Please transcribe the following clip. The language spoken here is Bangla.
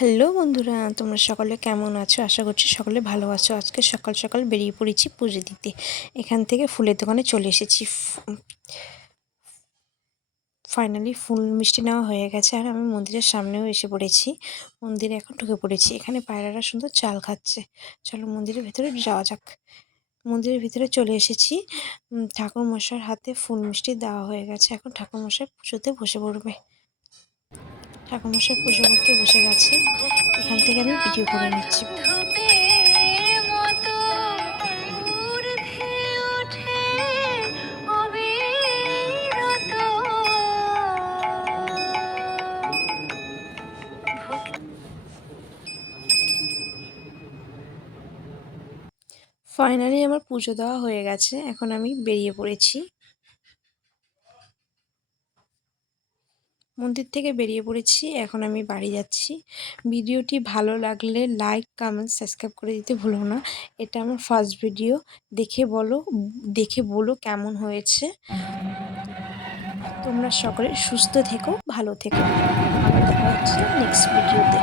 হ্যালো বন্ধুরা, তোমরা সকলে কেমন আছো? আশা করছি সকলে ভালো আছো। আজকে সকাল সকাল বেরিয়ে পড়েছি পুজো দিতে। এখান থেকে ফুলের দোকানে চলে এসেছি। ফাইনালি ফুল মিষ্টি নেওয়া হয়ে গেছে আর আমি মন্দিরের সামনেও এসে পড়েছি। মন্দিরে এখন ঢুকে পড়েছি। এখানে পায়রারা সুন্দর চাল খাচ্ছে। চলো মন্দিরের ভেতরে যাওয়া যাক। মন্দিরের ভিতরে চলে এসেছি। ঠাকুর মশাইয়ের হাতে ফুল মিষ্টি দেওয়া হয়ে গেছে। এখন ঠাকুর মশাই পুজোতে বসে পড়বে। ঠাকুরমশাই পুজো করতে বসে গেছে। এখান থেকে আমি ভিডিও করে নিচ্ছি। ফাইনালি আমার পুজো দেওয়া হয়ে গেছে। এখন আমি বেরিয়ে পড়েছি। মন্দির থেকে বেরিয়ে পড়েছি। এখন আমি বাড়ি যাচ্ছি। ভিডিওটি ভালো লাগলে লাইক, কমেন্ট, সাবস্ক্রাইব করে দিতে ভুলো না। এটা আমার ফার্স্ট ভিডিও। দেখে বলো কেমন হয়েছে। তোমরা সকলে সুস্থ থেকো, ভালো থেকো। আবার দেখা হচ্ছে নেক্সট ভিডিওতে।